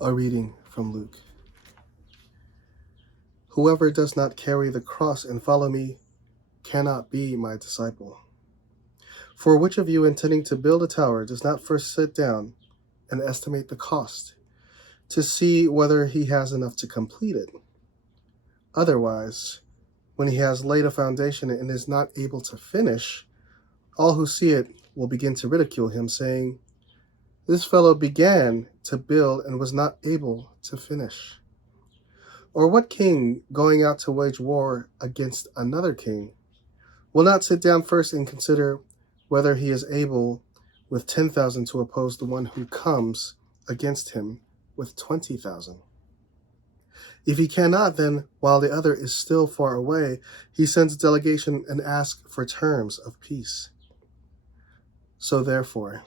A reading from Luke. Whoever does not carry the cross and follow me cannot be my disciple. For which of you intending to build a tower does not first sit down and estimate the cost to see whether he has enough to complete it? Otherwise, when he has laid a foundation and is not able to finish, all who see it will begin to ridicule him, saying, "This fellow began to build and was not able to finish." Or what king, going out to wage war against another king, will not sit down first and consider whether he is able with 10,000 to oppose the one who comes against him with 20,000? If he cannot, then, while the other is still far away, he sends a delegation and asks for terms of peace. So therefore,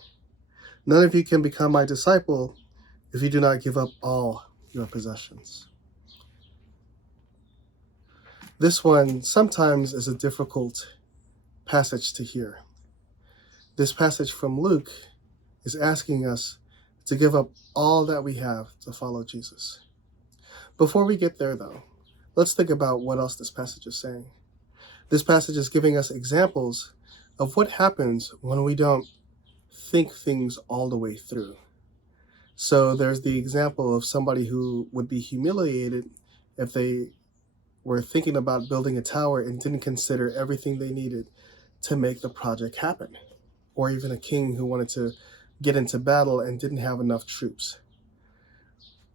none of you can become my disciple if you do not give up all your possessions. This one sometimes is a difficult passage to hear. This passage from Luke is asking us to give up all that we have to follow Jesus. Before we get there, though, let's think about what else this passage is saying. This passage is giving us examples of what happens when we don't think things all the way through. So there's the example of somebody who would be humiliated if they were thinking about building a tower and didn't consider everything they needed to make the project happen. Or even a king who wanted to get into battle and didn't have enough troops.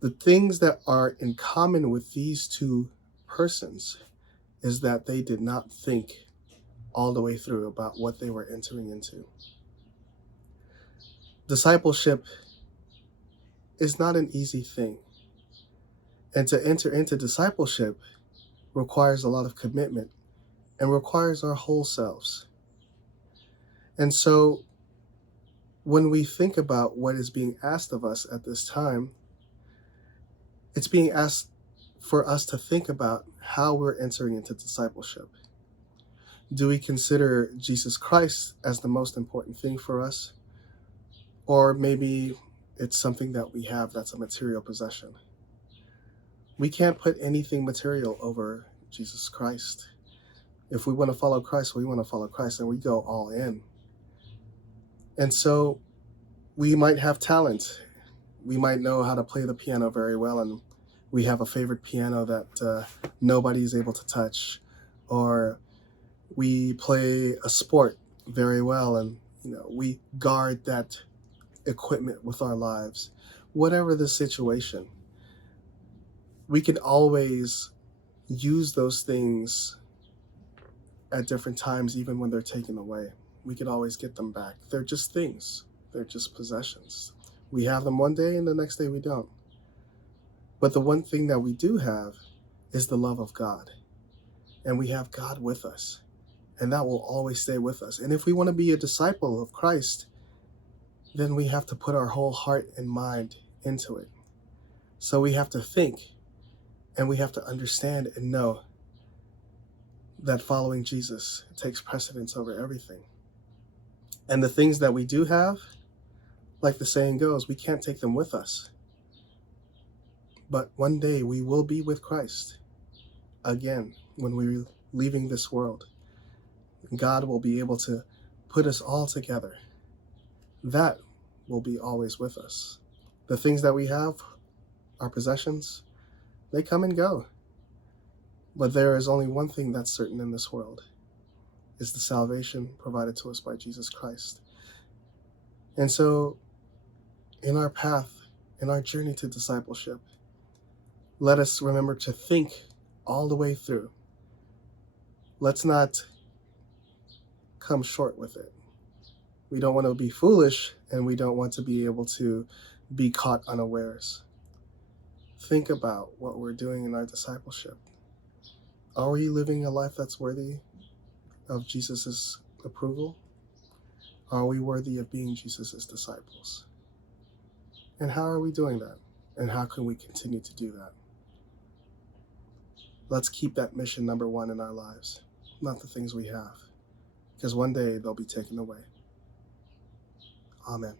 The things that are in common with these two persons is that they did not think all the way through about what they were entering into. Discipleship is not an easy thing. And to enter into discipleship requires a lot of commitment and requires our whole selves. And so when we think about what is being asked of us at this time, it's being asked for us to think about how we're entering into discipleship. Do we consider Jesus Christ as the most important thing for us? Or maybe it's something that we have that's a material possession. We can't put anything material over Jesus Christ. If we want to follow Christ, we want to follow Christ, and we go all in. And so we might have talent. We might know how to play the piano very well, and we have a favorite piano that nobody is able to touch. Or we play a sport very well, and we guard that equipment with our lives. Whatever the situation, we can always use those things at different times, even when they're taken away. We can always get them back. They're just things. They're just possessions. We have them one day and the next day we don't. But the one thing that we do have is the love of God. And we have God with us. And that will always stay with us. And if we want to be a disciple of Christ, then we have to put our whole heart and mind into it. So we have to think, and we have to understand and know that following Jesus takes precedence over everything. And the things that we do have, like the saying goes, we can't take them with us. But one day we will be with Christ again when we're leaving this world. God will be able to put us all together. That will be always with us. The things that we have, our possessions, they come and go. But there is only one thing that's certain in this world, is the salvation provided to us by Jesus Christ. And so, in our path, in our journey to discipleship, let us remember to think all the way through. Let's not come short with it. We don't want to be foolish, and we don't want to be able to be caught unawares. Think about what we're doing in our discipleship. Are we living a life that's worthy of Jesus' approval? Are we worthy of being Jesus' disciples? And how are we doing that? And how can we continue to do that? Let's keep that mission number one in our lives, not the things we have, because one day they'll be taken away. Amen.